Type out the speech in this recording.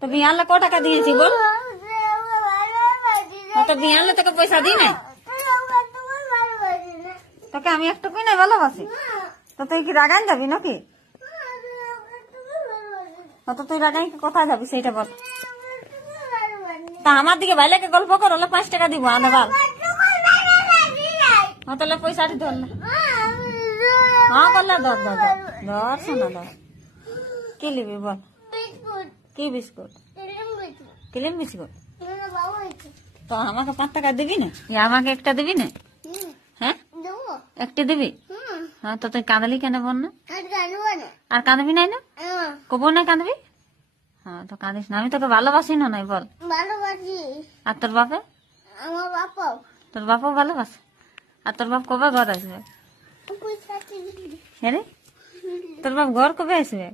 তো বিয়ে আনলে ক টাকা দিয়েছি বল? তো বিয়ে আনলে তোকে পয়সা দিই না? তোকে আমি একটুকুই না ভালোবাসি? তো তুই কি রাগান যাবি নাকি? তো তুই রাগাই কোথায় যাবি সেইটা বল। তা আমার দিকে ভাইলাকে গল্প কর, হলে 5 টাকা দিব আনে বল। তাহলে পয়সাটি ধর না। হ্যাঁ বললে ধর ধর ধর ধর শোনা ধর। কি নিবি বল? কি বিস্কুট? Cream biscuit. তো আমাকে 5 টাকা দিবি না? আমাকে একটা দিবি না? হ্যাঁ একটা দিবি? হ্যাঁ তো তুই কাঁদলি কেন বল না? আর কাঁদবি নাই না? কব না কাঁদবি? হ্যাঁ তো কাঁদিস না, আমি তোকে ভালোবাসি না নাই বল? ভালোবাসি। আর তোর বাপে? আমার বাপাও। তোর বাপও ভালোবাসে? আর তোর বাপ কবে ঘর আসবে? হ্যাঁ রে, তোর বাপ ঘর কবে আসবে?